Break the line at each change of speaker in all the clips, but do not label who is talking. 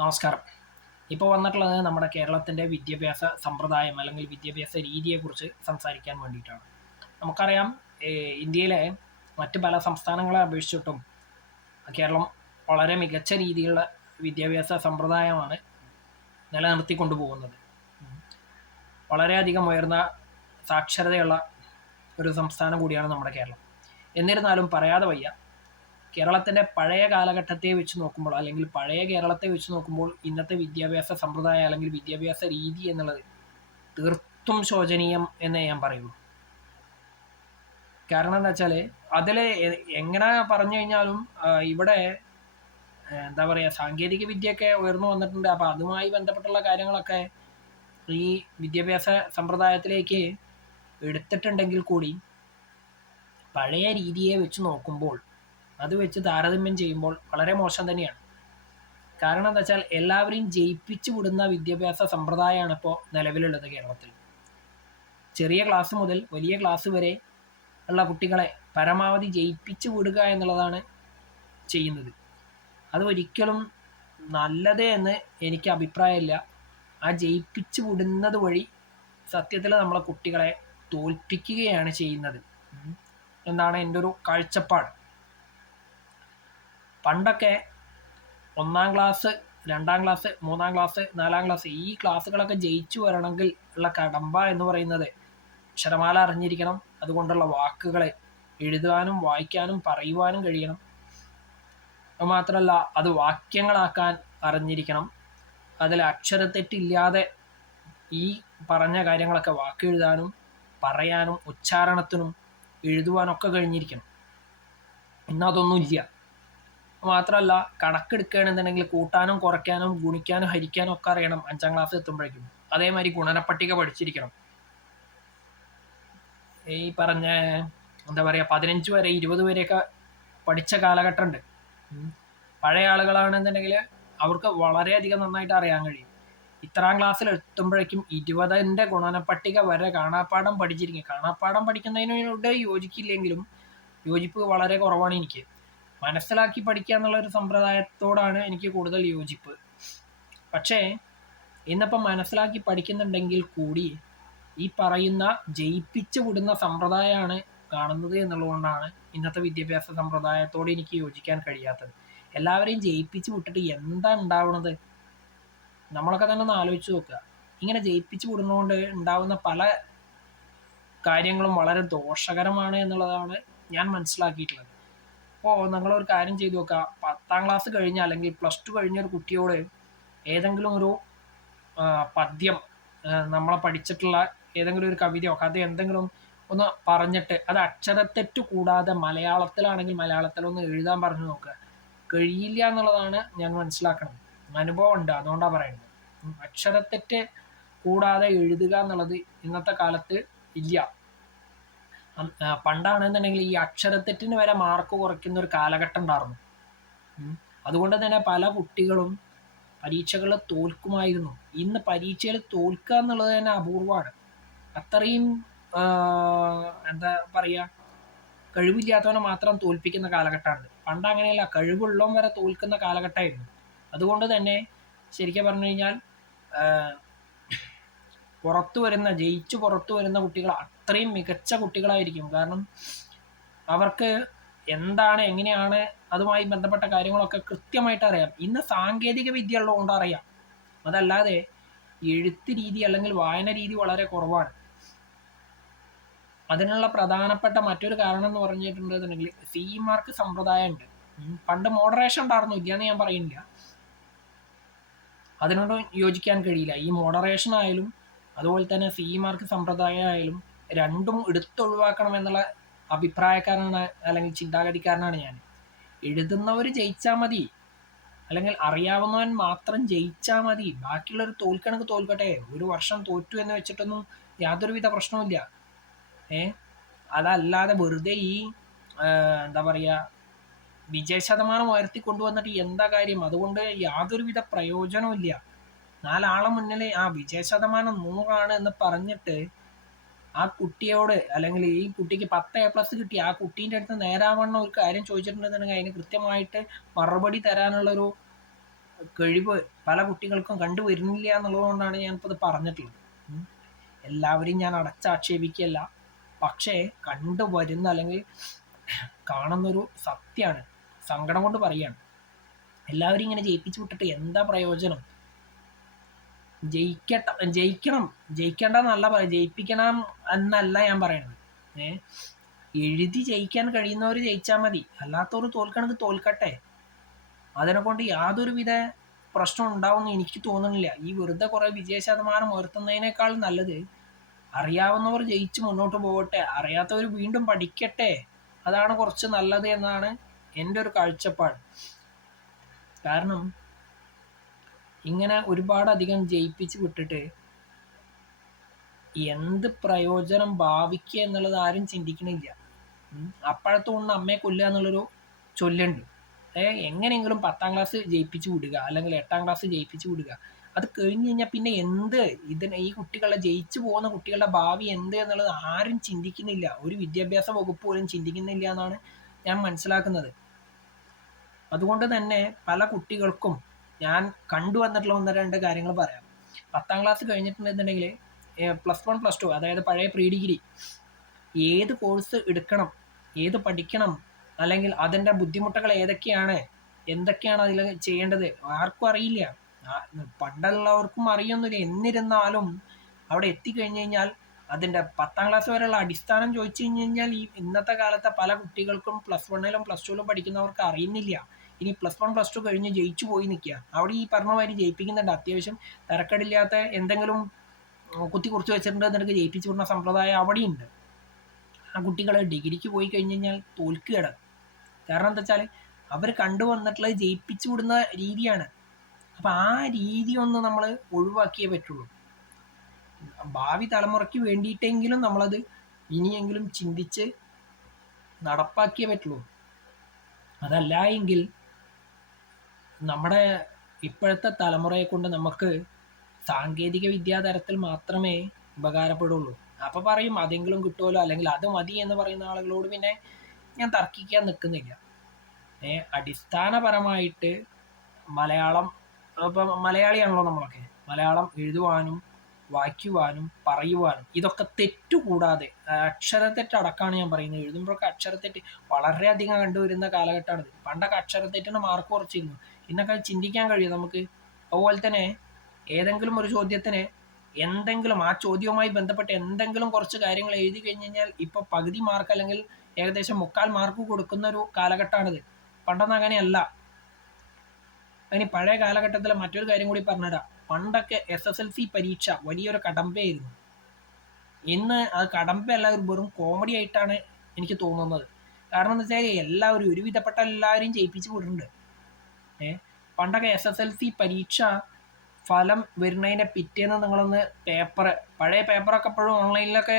നമസ്കാരം. ഇപ്പോൾ വന്നിട്ടുള്ളത് നമ്മുടെ കേരളത്തിന്റെ വിദ്യാഭ്യാസ സമ്പ്രദായം അല്ലെങ്കിൽ വിദ്യാഭ്യാസ രീതിയെക്കുറിച്ച് സംസാരിക്കാൻ വേണ്ടിയിട്ടാണ്. നമുക്കറിയാം ഇന്ത്യയിലെ മറ്റ് പല സംസ്ഥാനങ്ങളെ അപേക്ഷിച്ചിട്ടും കേരളം വളരെ മികച്ച രീതിയിലുള്ള വിദ്യാഭ്യാസ സമ്പ്രദായമാണ് നിലനിർത്തിക്കൊണ്ടു പോകുന്നത് വളരെയധികം ഉയർന്ന സാക്ഷരതയുള്ള ഒരു സംസ്ഥാനം കൂടിയാണ് നമ്മുടെ കേരളം. എന്നിരുന്നാലും പറയാതെ വയ്യ കേരളത്തിന്റെ പഴയ കാലഘട്ടത്തെ വെച്ച് നോക്കുമ്പോൾ അല്ലെങ്കിൽ പഴയ കേരളത്തെ വെച്ച് നോക്കുമ്പോൾ ഇന്നത്തെ വിദ്യാഭ്യാസ സമ്പ്രദായം അല്ലെങ്കിൽ വിദ്യാഭ്യാസ രീതി എന്നുള്ളത് തീർത്തും ശോചനീയം എന്നേ ഞാൻ പറയുള്ളൂ. കാരണം എന്താ വെച്ചാൽ അതിൽ എങ്ങനെ പറഞ്ഞു കഴിഞ്ഞാലും ഇവിടെ എന്താ പറയുക സാങ്കേതിക വിദ്യയൊക്കെ ഉയർന്നു വന്നിട്ടുണ്ട്. അപ്പോൾ അതുമായി ബന്ധപ്പെട്ടുള്ള കാര്യങ്ങളൊക്കെ ഈ വിദ്യാഭ്യാസ സമ്പ്രദായത്തിലേക്ക് എടുത്തിട്ടുണ്ടെങ്കിൽ കൂടി പഴയ രീതിയെ വെച്ച് നോക്കുമ്പോൾ അത് വെച്ച് താരതമ്യം ചെയ്യുമ്പോൾ വളരെ മോശം തന്നെയാണ്. കാരണം എന്താ വെച്ചാൽ എല്ലാവരെയും ജയിപ്പിച്ചു വിടുന്ന വിദ്യാഭ്യാസ സമ്പ്രദായമാണ് ഇപ്പോൾ നിലവിലുള്ളത് കേരളത്തിൽ. ചെറിയ ക്ലാസ് മുതൽ വലിയ ക്ലാസ് വരെ ഉള്ള കുട്ടികളെ പരമാവധി ജയിപ്പിച്ചു വിടുക എന്നുള്ളതാണ് ചെയ്യുന്നത്. അത് ഒരിക്കലും നല്ലത് എന്ന് എനിക്ക് അഭിപ്രായമില്ല. ആ ജയിപ്പിച്ചു വിടുന്നത് വഴി സത്യത്തിൽ നമ്മളെ കുട്ടികളെ തോൽപ്പിക്കുകയാണ് ചെയ്യുന്നത്. എന്നാണ് എന്റെ ഒരു കാഴ്ചപ്പാട്. പണ്ടൊക്കെ ഒന്നാം ക്ലാസ് രണ്ടാം ക്ലാസ് മൂന്നാം ക്ലാസ് നാലാം ക്ലാസ് ഈ ക്ലാസ്സുകളൊക്കെ ജയിച്ചു വരണമെങ്കിൽ ഉള്ള കടമ്പ എന്ന് പറയുന്നത് അക്ഷരമാല അറിഞ്ഞിരിക്കണം. അതുകൊണ്ടുള്ള വാക്കുകൾ എഴുതാനും വായിക്കാനും പറയുവാനും കഴിയണം. മാത്രമല്ല അത് വാക്യങ്ങളാക്കാൻ അറിഞ്ഞിരിക്കണം. അതിൽ അക്ഷരത്തെറ്റില്ലാതെ ഈ പറഞ്ഞ കാര്യങ്ങളൊക്കെ വാക്കെഴുതാനും പറയാനും ഉച്ചാരണത്തിനും എഴുതുവാനൊക്കെ കഴിഞ്ഞിരിക്കണം. ഇന്നതൊന്നും ഇല്ല മാത്രമല്ല കണക്കെടുക്കുകയാണെന്നുണ്ടെങ്കിൽ കൂട്ടാനും കുറയ്ക്കാനും ഗുണിക്കാനും ഹരിക്കാനും ഒക്കെ അറിയണം അഞ്ചാം ക്ലാസ് എത്തുമ്പോഴേക്കും. അതേമാതിരി ഗുണനപ്പട്ടിക പഠിച്ചിരിക്കണം. ഈ പറഞ്ഞ എന്താ പറയുക പതിനഞ്ച് വരെ ഇരുപത് വരെയൊക്കെ പഠിച്ച കാലഘട്ടമുണ്ട്. പഴയ ആളുകളാണെന്നുണ്ടെങ്കിൽ അവർക്ക് വളരെയധികം നന്നായിട്ട് അറിയാൻ കഴിയും. ഇത്രാം ക്ലാസ്സിൽ എത്തുമ്പോഴേക്കും ഇരുപതിന്റെ ഗുണനപ്പട്ടിക വരെ കാണാപ്പാഠം പഠിച്ചിരിക്കും. കാണാപ്പാഠം പഠിക്കുന്നതിനോട് യോജിക്കില്ലെങ്കിലും യോജിപ്പ് വളരെ കുറവാണ് എനിക്ക്. മനസ്സിലാക്കി പഠിക്കുക എന്നുള്ള ഒരു സമ്പ്രദായത്തോടാണ് എനിക്ക് കൂടുതൽ യോജിപ്പ്. പക്ഷേ ഇന്നിപ്പം മനസ്സിലാക്കി പഠിക്കുന്നുണ്ടെങ്കിൽ കൂടി ഈ പറയുന്ന ജയിപ്പിച്ചു വിടുന്ന സമ്പ്രദായമാണ് കാണുന്നത് എന്നുള്ളതുകൊണ്ടാണ് ഇന്നത്തെ വിദ്യാഭ്യാസ സമ്പ്രദായത്തോട് എനിക്ക് യോജിക്കാൻ കഴിയാത്തത്. എല്ലാവരെയും ജയിപ്പിച്ചു വിട്ടിട്ട് എന്താ ഉണ്ടാവുന്നത് നമ്മളൊക്കെ തന്നെ ഒന്ന് ആലോചിച്ച് നോക്കുക. ഇങ്ങനെ ജയിപ്പിച്ചു വിടുന്നതുകൊണ്ട് ഉണ്ടാവുന്ന പല കാര്യങ്ങളും വളരെ ദോഷകരമാണ് എന്നുള്ളതാണ് ഞാൻ മനസ്സിലാക്കിയിട്ടുള്ളത്. അപ്പോൾ നിങ്ങളൊരു കാര്യം ചെയ്തു നോക്കുക പത്താം ക്ലാസ് കഴിഞ്ഞ അല്ലെങ്കിൽ പ്ലസ് ടു കഴിഞ്ഞ ഒരു കുട്ടിയോട് ഏതെങ്കിലും ഒരു പദ്യം നമ്മളെ പഠിച്ചിട്ടുള്ള ഏതെങ്കിലും ഒരു കവിതയോ കഥ എന്തെങ്കിലും ഒന്ന് പറഞ്ഞിട്ട് അത് അക്ഷരത്തെറ്റ് കൂടാതെ മലയാളത്തിലാണെങ്കിൽ മലയാളത്തിലൊന്ന് എഴുതാൻ പറഞ്ഞു നോക്കുക. കഴിയില്ല എന്നുള്ളതാണ് ഞാൻ മനസ്സിലാക്കണം അനുഭവം ഉണ്ട് അതുകൊണ്ടാണ് പറയുന്നത്. അക്ഷരത്തെറ്റ് കൂടാതെ എഴുതുക എന്നുള്ളത് ഇന്നത്തെ കാലത്ത് ഇല്ല. പണ്ടാണെന്നുണ്ടെങ്കിൽ ഈ അക്ഷരത്തെറ്റിന് വരെ മാർക്ക് കുറയ്ക്കുന്ന ഒരു കാലഘട്ടം ഉണ്ടായിരുന്നു. അതുകൊണ്ട് തന്നെ പല കുട്ടികളും പരീക്ഷകളിൽ തോൽക്കുമായിരുന്നു. ഇന്ന് പരീക്ഷയിൽ തോൽക്കുക എന്നുള്ളത് തന്നെ അപൂർവമാണ്. അത്രയും എന്താ പറയുക കഴിവില്ലാത്തവനെ മാത്രം തോൽപ്പിക്കുന്ന കാലഘട്ടമാണ്. പണ്ട് അങ്ങനെയല്ല കഴിവുള്ളവൻ വരെ തോൽക്കുന്ന കാലഘട്ടമായിരുന്നു. അതുകൊണ്ട് തന്നെ ശരിക്കും പറഞ്ഞു കഴിഞ്ഞാൽ പുറത്തു വരുന്ന ജയിച്ചു പുറത്തു വരുന്ന കുട്ടികൾ അത്രയും മികച്ച കുട്ടികളായിരിക്കും. കാരണം അവർക്ക് എന്താണ് എങ്ങനെയാണ് അതുമായി ബന്ധപ്പെട്ട കാര്യങ്ങളൊക്കെ കൃത്യമായിട്ട് അറിയാം. ഇന്ന് സാങ്കേതിക വിദ്യ ഉള്ളതുകൊണ്ട് അറിയാം. അതല്ലാതെ എഴുത്ത് രീതി അല്ലെങ്കിൽ വായന രീതി വളരെ കുറവാണ്. അതിനുള്ള പ്രധാനപ്പെട്ട മറ്റൊരു കാരണം എന്ന് പറഞ്ഞിട്ടുണ്ടെന്നുണ്ടെങ്കിൽ സി മാർക്ക് സമ്പ്രദായം ഉണ്ട് പണ്ട് മോഡറേഷൻ ഉണ്ടായിരുന്നു. ഇല്ലയെന്ന് ഞാൻ പറയുന്നില്ല. അതിനോട് യോജിക്കാൻ കഴിയില്ല. ഈ മോഡറേഷൻ ആയാലും അതുപോലെ തന്നെ സി മാർക്ക് സമ്പ്രദായം ആയാലും രണ്ടും എടുത്തൊഴിവാക്കണം എന്നുള്ള അഭിപ്രായക്കാരനാണ് അല്ലെങ്കിൽ ചിന്താഗതിക്കാരനാണ് ഞാൻ. എഴുതുന്നവർ ജയിച്ചാൽ മതി. അല്ലെങ്കിൽ അറിയാവുന്നവൻ മാത്രം ജയിച്ചാൽ മതി. ബാക്കിയുള്ളവർ തോൽക്കണക്ക് തോൽക്കട്ടെ. ഒരു വർഷം തോറ്റു എന്ന് വെച്ചിട്ടൊന്നും യാതൊരുവിധ പ്രശ്നവുമില്ല. ഏ? അതല്ലാതെ വെറുതെ ഈ എന്താ പറയുക വിജയ ശതമാനം ഉയർത്തി കൊണ്ടുവന്നിട്ട് എന്താ കാര്യം? അതുകൊണ്ട് യാതൊരുവിധ പ്രയോജനവും ഇല്ല നാലാളെ മുന്നിൽ ആ വിജയ ശതമാനം നൂറാണ് എന്ന് പറഞ്ഞിട്ട് ആ കുട്ടിയോട് അല്ലെങ്കിൽ ഈ കുട്ടിക്ക് പത്ത് എ പ്ലസ് കിട്ടി. ആ കുട്ടീന്റെ അടുത്ത് നേരാവണ്ണം ഒരു കാര്യം ചോദിച്ചിട്ടുണ്ടെന്നുണ്ടെങ്കിൽ അതിന് കൃത്യമായിട്ട് മറുപടി തരാനുള്ളൊരു കഴിവ് പല കുട്ടികൾക്കും കണ്ടുവരുന്നില്ല എന്നുള്ളതുകൊണ്ടാണ് ഞാനിപ്പോൾ ഇത് പറഞ്ഞിട്ടുള്ളത്. എല്ലാവരെയും ഞാൻ അടച്ചാക്ഷേപിക്കുകയല്ല. പക്ഷേ കണ്ടുവരുന്ന അല്ലെങ്കിൽ കാണുന്നൊരു സത്യമാണ് സങ്കടം കൊണ്ട് പറയാണ്. എല്ലാവരും ഇങ്ങനെ ജയിപ്പിച്ചു വിട്ടിട്ട് എന്താ പ്രയോജനം? ജയിക്കട്ട ജയിക്കണം. ജയിക്കേണ്ടെന്നല്ല പറ ജയിപ്പിക്കണം എന്നല്ല ഞാൻ പറയുന്നത് ഏ? എഴുതി ജയിക്കാൻ കഴിയുന്നവർ ജയിച്ചാൽ മതി. അല്ലാത്തവർ തോൽക്കണമെങ്കിൽ തോൽക്കട്ടെ. അതിനെ കൊണ്ട് യാതൊരുവിധ പ്രശ്നം ഉണ്ടാവുമെന്ന് എനിക്ക് തോന്നുന്നില്ല ഈ വെറുതെ കുറേ വിജയ ശതമാനം ഉയർത്തുന്നതിനേക്കാൾ നല്ലത് അറിയാവുന്നവർ ജയിച്ച് മുന്നോട്ട് പോകട്ടെ. അറിയാത്തവർ വീണ്ടും പഠിക്കട്ടെ. അതാണ് കുറച്ച് നല്ലത് എന്നാണ് എന്റെ ഒരു കാഴ്ചപ്പാട്. കാരണം ഇങ്ങനെ ഒരുപാടധികം ജയിപ്പിച്ച് വിട്ടിട്ട് എന്ത് പ്രയോജനം ഭാവിക്കുക എന്നുള്ളത് ആരും ചിന്തിക്കണില്ല. അപ്പോഴത്തെ കൊണ്ട് അമ്മയെ കൊല്ലുക എന്നുള്ളൊരു ചൊല്ലുണ്ട്. എങ്ങനെയെങ്കിലും പത്താം ക്ലാസ് ജയിപ്പിച്ച് വിടുക അല്ലെങ്കിൽ എട്ടാം ക്ലാസ് ജയിപ്പിച്ച് വിടുക. അത് കഴിഞ്ഞ് കഴിഞ്ഞാൽ പിന്നെ എന്ത്? ഇതിന് ഈ കുട്ടികളെ ജയിച്ചു പോകുന്ന കുട്ടികളുടെ ഭാവി എന്ത് എന്നുള്ളത് ആരും ചിന്തിക്കുന്നില്ല. ഒരു വിദ്യാഭ്യാസ വകുപ്പ് പോലും ചിന്തിക്കുന്നില്ല എന്നാണ് ഞാൻ മനസ്സിലാക്കുന്നത്. അതുകൊണ്ട് തന്നെ പല കുട്ടികൾക്കും ഞാൻ കണ്ടുവന്നിട്ടുള്ള ഒന്ന് രണ്ട് കാര്യങ്ങൾ പറയാം. പത്താം ക്ലാസ് കഴിഞ്ഞിട്ടുണ്ടെന്നുണ്ടെങ്കിൽ പ്ലസ് വൺ പ്ലസ് ടു അതായത് പഴയ പ്രീ ഡിഗ്രി ഏത് കോഴ്സ് എടുക്കണം ഏത് പഠിക്കണം അല്ലെങ്കിൽ അതിന്റെ ബുദ്ധിമുട്ടുകൾ ഏതൊക്കെയാണ് എന്തൊക്കെയാണ് അതിൽ ചെയ്യേണ്ടത് ആർക്കും അറിയില്ല. പണ്ടുള്ളവർക്കും അറിയൊന്നുമില്ല. എന്നിരുന്നാലും അവിടെ എത്തിക്കഴിഞ്ഞ് കഴിഞ്ഞാൽ അതിന്റെ പത്താം ക്ലാസ് വരെയുള്ള അടിസ്ഥാനം ചോദിച്ചു കഴിഞ്ഞ് കഴിഞ്ഞാൽ ഈ ഇന്നത്തെ കാലത്തെ പല കുട്ടികൾക്കും പ്ലസ് വണ്ണിലും പ്ലസ് ടുവിലും പഠിക്കുന്നവർക്ക് അറിയുന്നില്ല. ഇനി പ്ലസ് വൺ പ്ലസ് ടു കഴിഞ്ഞ് ജയിച്ചു പോയി നിൽക്കുക അവിടെ ഈ പറഞ്ഞമാതിരി ജയിപ്പിക്കുന്നുണ്ട്. അത്യാവശ്യം തിരക്കടില്ലാത്ത എന്തെങ്കിലും കുത്തി കുറിച്ച് വെച്ചിട്ടുണ്ട് നിനക്ക് ജയിപ്പിച്ചു വിടുന്ന സമ്പ്രദായം അവിടെയുണ്ട്. ആ കുട്ടികൾ ഡിഗ്രിക്ക് പോയി കഴിഞ്ഞ് കഴിഞ്ഞാൽ തോൽക്കുകയാണ്. കാരണം എന്താ വെച്ചാൽ അവർ കണ്ടുവന്നിട്ടുള്ളത് ജയിപ്പിച്ചു വിടുന്ന രീതിയാണ്. അപ്പം ആ രീതി ഒന്ന് നമ്മൾ ഒഴിവാക്കിയേ പറ്റുള്ളൂ. ഭാവി തലമുറയ്ക്ക് വേണ്ടിയിട്ടെങ്കിലും നമ്മളത് ഇനിയെങ്കിലും ചിന്തിച്ച് നടപ്പാക്കിയേ പറ്റുള്ളൂ. അതല്ല എങ്കിൽ നമ്മുടെ ഇപ്പോഴത്തെ തലമുറയെ കൊണ്ട് നമുക്ക് സാങ്കേതിക വിദ്യാ തരത്തിൽ മാത്രമേ ഉപകാരപ്പെടുള്ളൂ. അപ്പോൾ പറയും അതെങ്കിലും കിട്ടുമല്ലോ അല്ലെങ്കിൽ അത് മതി എന്ന് പറയുന്ന ആളുകളോട് പിന്നെ ഞാൻ തർക്കിക്കാൻ നിൽക്കുന്നില്ല. ഏ അടിസ്ഥാനപരമായിട്ട് മലയാളം ഇപ്പം മലയാളിയാണല്ലോ നമ്മളൊക്കെ. മലയാളം എഴുതുവാനും വായിക്കുവാനും പറയുവാനും ഇതൊക്കെ തെറ്റുകൂടാതെ അക്ഷരത്തെറ്റടക്കമാണ് ഞാൻ പറയുന്നത്. എഴുതുമ്പോഴൊക്കെ അക്ഷരത്തെറ്റ് വളരെയധികം കണ്ടുവരുന്ന കാലഘട്ടമാണിത് പണ്ടൊക്കെ അക്ഷരത്തെറ്റിന് മാർക്ക് കുറച്ചിരുന്നു. ഇന്നൊക്കെ ചിന്തിക്കാൻ കഴിയും നമുക്ക്? അതുപോലെ തന്നെ ഏതെങ്കിലും ഒരു ചോദ്യത്തിന് എന്തെങ്കിലും ആ ചോദ്യവുമായി ബന്ധപ്പെട്ട് എന്തെങ്കിലും കുറച്ച് കാര്യങ്ങൾ എഴുതി കഴിഞ്ഞ് കഴിഞ്ഞാൽ ഇപ്പോൾ പകുതി മാർക്ക് അല്ലെങ്കിൽ ഏകദേശം മുക്കാൽ മാർക്ക് കൊടുക്കുന്ന ഒരു കാലഘട്ടമാണിത്. പണ്ടൊന്നും അങ്ങനെയല്ല. അതിന് പഴയ കാലഘട്ടത്തിലെ മറ്റൊരു കാര്യം കൂടി പറഞ്ഞുതരാം. പണ്ടൊക്കെ എസ് എസ് എൽ സി പരീക്ഷ വലിയൊരു കടമ്പയായിരുന്നു. ഇന്ന് അത് കടമ്പയല്ല ഒരു വെറും കോമഡി ആയിട്ടാണ് എനിക്ക് തോന്നുന്നത്. കാരണം എന്താ വെച്ചാൽ എല്ലാവരും ഒരുവിധപ്പെട്ട എല്ലാവരെയും ജയിപ്പിച്ച് വിടുന്നുണ്ട്. ഏഹ് പണ്ടൊക്കെ എസ് എസ് എൽ സി പരീക്ഷ ഫലം വരുന്നതിന്റെ പിറ്റേന്ന് നിങ്ങളൊന്ന് പേപ്പർ പഴയ പേപ്പറൊക്കെ എപ്പോഴും ഓൺലൈനിലൊക്കെ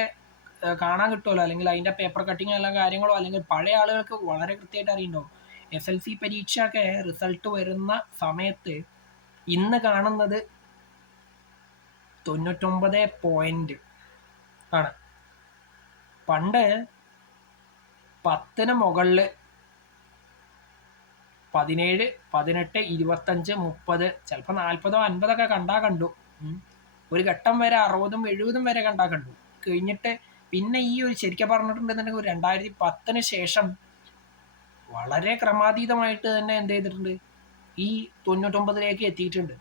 കാണാൻ കിട്ടുമല്ലോ അല്ലെങ്കിൽ അതിന്റെ പേപ്പർ കട്ടിങ് എല്ലാ കാര്യങ്ങളോ അല്ലെങ്കിൽ പഴയ ആളുകൾക്ക് വളരെ കൃത്യമായിട്ട് അറിയുന്നുണ്ടാവും. എസ് എൽ സി പരീക്ഷയൊക്കെ റിസൾട്ട് വരുന്ന സമയത്ത് ഇന്ന് കാണുന്നത് തൊണ്ണൂറ്റൊമ്പത് പോയിന്റ് ആണ്. പണ്ട് പത്തിന് മുകളിൽ പതിനേഴ് പതിനെട്ട് ഇരുപത്തഞ്ച് മുപ്പത് ചിലപ്പോൾ നാൽപ്പതോ അൻപതൊക്കെ കണ്ടാ കണ്ടു. ഒരു ഘട്ടം വരെ അറുപതും എഴുപതും വരെ കണ്ടാ കണ്ടു. കഴിഞ്ഞിട്ട് പിന്നെ ഈ ഒരു ശരിക്കും പറഞ്ഞിട്ടുണ്ടെന്നുണ്ടെങ്കിൽ ഒരു രണ്ടായിരത്തി പത്തിന് ശേഷം വളരെ ക്രമാതീതമായിട്ട് തന്നെ എന്ത് ചെയ്തിട്ടുണ്ട്? ഈ തൊണ്ണൂറ്റൊമ്പതിലേക്ക് എത്തിയിട്ടുണ്ട്.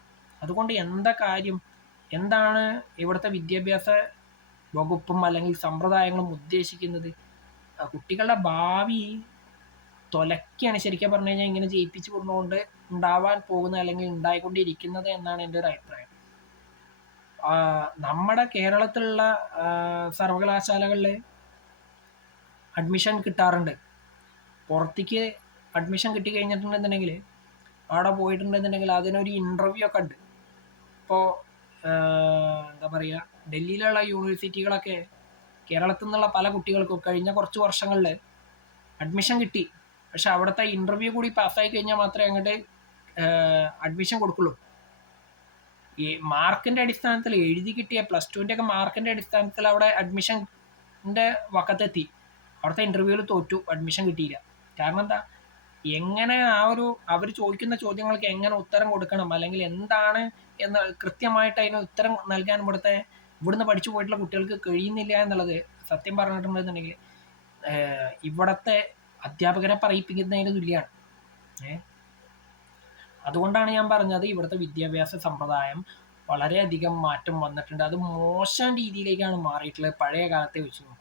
അതുകൊണ്ട് എന്താ കാര്യം? എന്താണ് ഇവിടുത്തെ വിദ്യാഭ്യാസ വകുപ്പും അല്ലെങ്കിൽ സമ്പ്രദായങ്ങളും ഉദ്ദേശിക്കുന്നത്? കുട്ടികളുടെ ഭാവി തൊലക്കാണ് ശരിക്കും പറഞ്ഞു കഴിഞ്ഞാൽ ഇങ്ങനെ ജയിപ്പിച്ചു കൊണ്ടുകൊണ്ട് ഉണ്ടാവാൻ പോകുന്ന അല്ലെങ്കിൽ ഉണ്ടായിക്കൊണ്ടിരിക്കുന്നത് എന്നാണ് എന്റെ ഒരു അഭിപ്രായം. നമ്മുടെ കേരളത്തിലുള്ള സർവകലാശാലകളിൽ അഡ്മിഷൻ കിട്ടാറുണ്ട്. പുറത്തേക്ക് അഡ്മിഷൻ കിട്ടി കഴിഞ്ഞിട്ടുണ്ടെന്നുണ്ടെങ്കിൽ അവിടെ പോയിട്ടുണ്ടെന്നുണ്ടെങ്കിൽ അതിനൊരു ഇന്റർവ്യൂ ഒക്കെ ഉണ്ട്. ഇപ്പോൾ എന്താ പറയുക ഡൽഹിയിലുള്ള യൂണിവേഴ്സിറ്റികളൊക്കെ കേരളത്തിൽ നിന്നുള്ള പല കുട്ടികൾക്കും കഴിഞ്ഞ കുറച്ച് വർഷങ്ങളിൽ അഡ്മിഷൻ കിട്ടി. പക്ഷെ അവിടുത്തെ ഇന്റർവ്യൂ കൂടി പാസ്സായി കഴിഞ്ഞാൽ മാത്രമേ അങ്ങോട്ട് അഡ്മിഷൻ കൊടുക്കുള്ളൂ. ഈ മാർക്കിന്റെ അടിസ്ഥാനത്തിൽ എഴുതി കിട്ടിയ പ്ലസ് ടുവിന്റെ ഒക്കെ മാർക്കിന്റെ അടിസ്ഥാനത്തിൽ അവിടെ അഡ്മിഷന്റെ വക്കത്തെത്തി. അവിടുത്തെ ഇന്റർവ്യൂവിൽ തോറ്റു അഡ്മിഷൻ കിട്ടിയില്ല. കാരണം എന്താ? എങ്ങനെ ആ ഒരു അവർ ചോദിക്കുന്ന ചോദ്യങ്ങൾക്ക് എങ്ങനെ ഉത്തരം കൊടുക്കണം? അല്ലെങ്കിൽ എന്താണ് എന്ന് കൃത്യമായിട്ട് അതിന് ഉത്തരം നൽകാൻ ഇവിടുത്തെ ഇവിടുന്ന് പഠിച്ചു പോയിട്ടുള്ള കുട്ടികൾക്ക് കഴിയുന്നില്ല എന്നുള്ളത് സത്യം പറഞ്ഞിട്ടുണ്ടെന്നുണ്ടെങ്കിൽ ഇവിടത്തെ അധ്യാപകരെ പറയിപ്പിക്കുന്നതിന് തുല്യമാണ് ഏ? അതുകൊണ്ടാണ് ഞാൻ പറഞ്ഞത് ഇവിടുത്തെ വിദ്യാഭ്യാസ സമ്പ്രദായം വളരെയധികം മാറ്റം വന്നിട്ടുണ്ട്. അത് മോശം രീതിയിലേക്കാണ് മാറിയിട്ടുള്ളത് പഴയ കാലത്തെ വെച്ച് നോക്കുമ്പോൾ.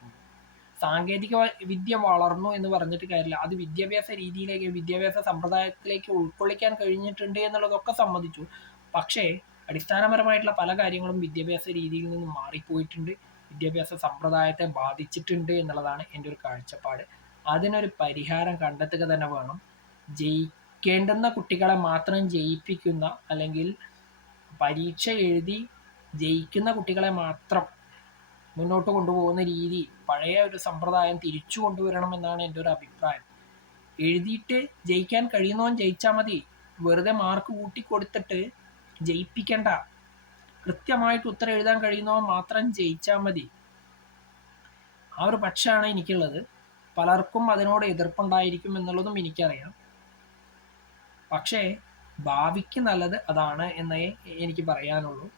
സാങ്കേതിക വിദ്യ വളർന്നു എന്ന് പറഞ്ഞിട്ട് കാര്യമില്ല. അത് വിദ്യാഭ്യാസ രീതിയിലേക്ക് വിദ്യാഭ്യാസ സമ്പ്രദായത്തിലേക്ക് ഉൾക്കൊള്ളിക്കാൻ കഴിഞ്ഞിട്ടുണ്ട് എന്നുള്ളതൊക്കെ സമ്മതിച്ചു. പക്ഷേ അടിസ്ഥാനപരമായിട്ടുള്ള പല കാര്യങ്ങളും വിദ്യാഭ്യാസ രീതിയിൽ നിന്ന് മാറിപ്പോയിട്ടുണ്ട്. വിദ്യാഭ്യാസ സമ്പ്രദായത്തെ ബാധിച്ചിട്ടുണ്ട് എന്നുള്ളതാണ് എന്റെ ഒരു കാഴ്ചപ്പാട്. അതിനൊരു പരിഹാരം കണ്ടെത്തുക തന്നെ വേണം. ജയിക്കേണ്ടുന്ന കുട്ടികളെ മാത്രം ജയിപ്പിക്കുന്ന അല്ലെങ്കിൽ പരീക്ഷ എഴുതി ജയിക്കുന്ന കുട്ടികളെ മാത്രം മുന്നോട്ട് കൊണ്ടുപോകുന്ന രീതി പഴയ ഒരു സമ്പ്രദായം തിരിച്ചു കൊണ്ടുവരണം എന്നാണ് എന്റെ ഒരു അഭിപ്രായം. എഴുതിയിട്ട് ജയിക്കാൻ കഴിയുന്നവൻ ജയിച്ചാൽ മതി. വെറുതെ മാർക്ക് കൂട്ടി കൊടുത്തിട്ട് ജയിപ്പിക്കണ്ട. കൃത്യമായിട്ട് ഉത്തരം എഴുതാൻ കഴിയുന്നവൻ മാത്രം ജയിച്ചാൽ മതി. ആ ഒരു പക്ഷമാണ് എനിക്കുള്ളത്. പലർക്കും അതിനോട് എതിർപ്പുണ്ടായിരിക്കും എന്നുള്ളതും എനിക്കറിയാം. പക്ഷേ ഭാവിക്ക് നല്ലത് അതാണ് എന്നേ എനിക്ക് പറയാനുള്ളൂ.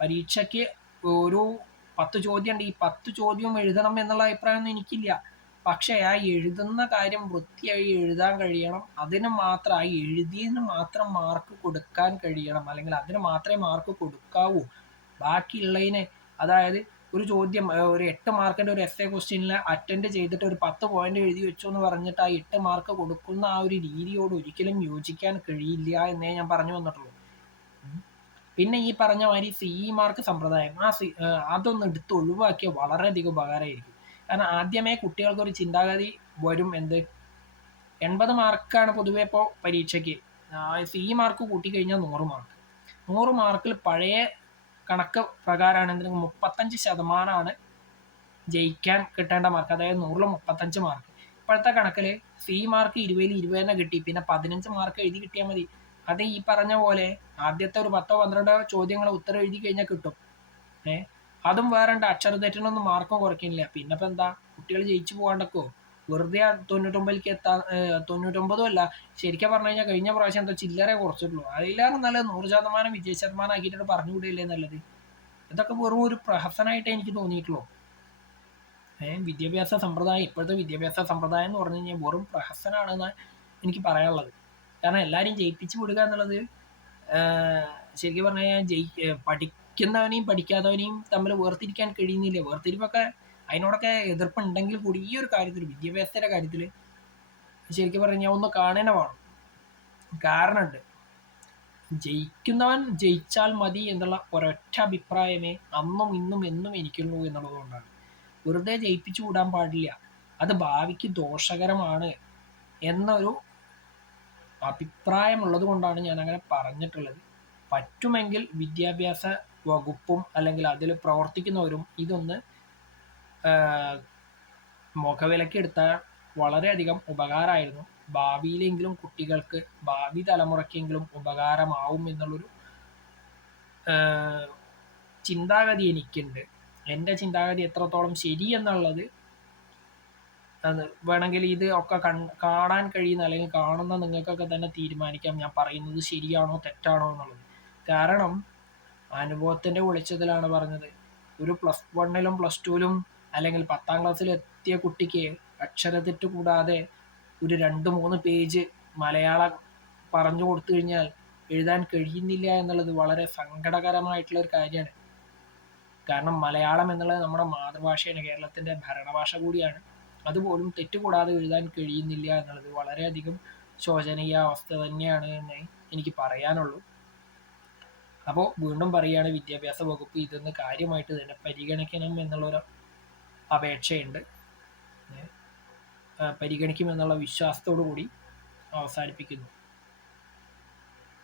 പരീക്ഷയ്ക്ക് ഒരു പത്ത് ചോദ്യം ഉണ്ട് ഈ പത്ത് ചോദ്യവും എഴുതണം എന്നുള്ള അഭിപ്രായമൊന്നും എനിക്കില്ല. പക്ഷേ ആ എഴുതുന്ന കാര്യം വൃത്തിയായി എഴുതാൻ കഴിയണം. അതിന് മാത്രം ആ എഴുതിയതിന് മാത്രം മാർക്ക് കൊടുക്കാൻ കഴിയണം. അല്ലെങ്കിൽ അതിന് മാത്രമേ മാർക്ക് കൊടുക്കാവൂ. ബാക്കിയുള്ളതിനെ അതായത് ഒരു ചോദ്യം ഒരു എട്ട് മാർക്കിന്റെ ഒരു എസ് എ ക്വസ്റ്റ്യനിൽ അറ്റൻഡ് ചെയ്തിട്ട് ഒരു പത്ത് പോയിന്റ് എഴുതി വെച്ചു എന്ന് പറഞ്ഞിട്ട് ആ എട്ട് മാർക്ക് കൊടുക്കുന്ന ആ ഒരു രീതിയോട് ഒരിക്കലും യോജിക്കാൻ കഴിയില്ല എന്നേ ഞാൻ പറഞ്ഞു വന്നിട്ടുള്ളൂ. പിന്നെ ഈ പറഞ്ഞ മാതിരി സി മാർക്ക് സമ്പ്രദായം ആ സി അതൊന്ന് എടുത്ത് ഒഴിവാക്കിയ വളരെയധികം ഉപകാരമായിരിക്കും കാരണം ആദ്യമേ കുട്ടികൾക്ക് ഒരു ചിന്താഗതി വരും എന്ത്? എൺപത് മാർക്കാണ് പൊതുവെ ഇപ്പോൾ പരീക്ഷയ്ക്ക്. സി മാർക്ക് കൂട്ടിക്കഴിഞ്ഞാൽ നൂറ് മാർക്ക് നൂറ് മാർക്കിൽ പഴയ കണക്ക് പ്രകാരമാണെന്നുണ്ടെങ്കിൽ മുപ്പത്തഞ്ച് ശതമാനമാണ് ജയിക്കാൻ കിട്ടേണ്ട മാർക്ക് അതായത് നൂറിൽ മുപ്പത്തഞ്ച് മാർക്ക് ഇപ്പോഴത്തെ കണക്കിൽ സി മാർക്ക് ഇരുപതിൽ ഇരുപത് തന്നെ കിട്ടി. പിന്നെ പതിനഞ്ച് മാർക്ക് എഴുതി കിട്ടിയാൽ മതി. അത് ഈ പറഞ്ഞ പോലെ ആദ്യത്തെ ഒരു പത്തോ പന്ത്രണ്ടോ ചോദ്യങ്ങൾ ഉത്തരം എഴുതി കഴിഞ്ഞാൽ കിട്ടും. ഏ? അതും വേറെ അക്ഷര തെറ്റിനൊന്നും മാർക്കും കുറയ്ക്കുന്നില്ല. പിന്നെ ഇപ്പം എന്താ? കുട്ടികൾ ജയിച്ചു പോകാണ്ടക്കോ വെറുതെ തൊണ്ണൂറ്റൊമ്പതിലേക്ക് എത്താൻ തൊണ്ണൂറ്റൊമ്പതും അല്ല ശരിക്കും പറഞ്ഞു കഴിഞ്ഞാൽ കഴിഞ്ഞ പ്രാവശ്യം എന്താ ചില്ലറെ കുറച്ചിട്ടുള്ളൂ. അതിലേറെ നല്ല നൂറ് ശതമാനം വിജയ ശതമാനം ആക്കിയിട്ട് പറഞ്ഞുകൂടിയല്ലേ നല്ലത്? ഇതൊക്കെ വെറും ഒരു പ്രഹസനമായിട്ട് എനിക്ക് തോന്നിയിട്ടുള്ളൂ. വിദ്യാഭ്യാസ സമ്പ്രദായം ഇപ്പോഴത്തെ വിദ്യാഭ്യാസ സമ്പ്രദായം എന്ന് പറഞ്ഞു കഴിഞ്ഞാൽ വെറും പ്രഹസനമാണെന്ന് എനിക്ക് പറയാനുള്ളത്. കാരണം എല്ലാവരും ജയിപ്പിച്ചു കൊടുക്കുക എന്നുള്ളത് ശരിക്കും പറഞ്ഞു കഴിഞ്ഞാൽ ജയി പഠിക്കുന്നവനെയും പഠിക്കാത്തവനെയും തമ്മിൽ വേർതിരിക്കാൻ കഴിയുന്നില്ല. വേർതിരിപ്പൊക്കെ അതിനോടൊക്കെ എതിർപ്പുണ്ടെങ്കിൽ കൂടി ഈ ഒരു കാര്യത്തിൽ വിദ്യാഭ്യാസത്തിന്റെ കാര്യത്തിൽ ശരിക്കും പറഞ്ഞാൽ ഒന്ന് കാണേണ്ട വേണം. കാരണമുണ്ട് ജയിക്കുന്നവൻ ജയിച്ചാൽ മതി എന്നുള്ള ഒരൊറ്റ അഭിപ്രായമേ അന്നും ഇന്നും എന്നും എനിക്കുള്ളൂ എന്നുള്ളതുകൊണ്ടാണ് വെറുതെ ജയിപ്പിച്ചു കൂടാൻ പാടില്ല. അത് ഭാവിക്ക് ദോഷകരമാണ് എന്നൊരു അഭിപ്രായമുള്ളത് കൊണ്ടാണ് ഞാൻ അങ്ങനെ പറഞ്ഞിട്ടുള്ളത്. പറ്റുമെങ്കിൽ വിദ്യാഭ്യാസ വകുപ്പും അല്ലെങ്കിൽ അതിൽ പ്രവർത്തിക്കുന്നവരും ഇതൊന്ന് മുഖവിലക്കെടുത്താൽ വളരെയധികം ഉപകാരമായിരുന്നു. ഭാവിയിലെങ്കിലും കുട്ടികൾക്ക് ഭാവി തലമുറയ്ക്കെങ്കിലും ഉപകാരമാവും എന്നുള്ളൊരു ചിന്താഗതി എനിക്കുണ്ട്. എന്റെ ചിന്താഗതി എത്രത്തോളം ശരി എന്നുള്ളത് വേണമെങ്കിൽ ഇത് ഒക്കെ കൺ കാണാൻ കഴിയുന്ന അല്ലെങ്കിൽ കാണുന്ന നിങ്ങൾക്കൊക്കെ തന്നെ തീരുമാനിക്കാം. ഞാൻ പറയുന്നത് ശരിയാണോ തെറ്റാണോ എന്നുള്ളത്. കാരണം അനുഭവത്തിന്റെ വെളിച്ചത്തിലാണ് പറഞ്ഞത്. ഒരു പ്ലസ് വണ്ണിലും പ്ലസ് ടുവിലും അല്ലെങ്കിൽ പത്താം ക്ലാസ്സിൽ എത്തിയ കുട്ടിക്ക് അക്ഷരത്തെറ്റ് കൂടാതെ ഒരു രണ്ട് മൂന്ന് പേജ് മലയാളം പറഞ്ഞു കൊടുത്തു കഴിഞ്ഞാൽ എഴുതാൻ കഴിയുന്നില്ല എന്നുള്ളത് വളരെ സങ്കടകരമായിട്ടുള്ള ഒരു കാര്യമാണ്. കാരണം മലയാളം എന്നുള്ളത് നമ്മുടെ മാതൃഭാഷയാണ്. കേരളത്തിന്റെ ഭരണഭാഷ കൂടിയാണ്. അതുപോലും തെറ്റുകൂടാതെ എഴുതാൻ കഴിയുന്നില്ല എന്നുള്ളത് വളരെയധികം ശോചനീയ അവസ്ഥ തന്നെയാണ് എന്ന് എനിക്ക് പറയാനുള്ളൂ. അപ്പോൾ വീണ്ടും പറയുകയാണ് വിദ്യാഭ്യാസ വകുപ്പ് ഇതൊന്ന് കാര്യമായിട്ട് തന്നെ പരിഗണിക്കണം എന്നുള്ളൊരു അപേക്ഷയുണ്ട്. പരിഗണിക്കുമെന്നുള്ള വിശ്വാസത്തോടു കൂടി അവസാനിപ്പിക്കുന്നു.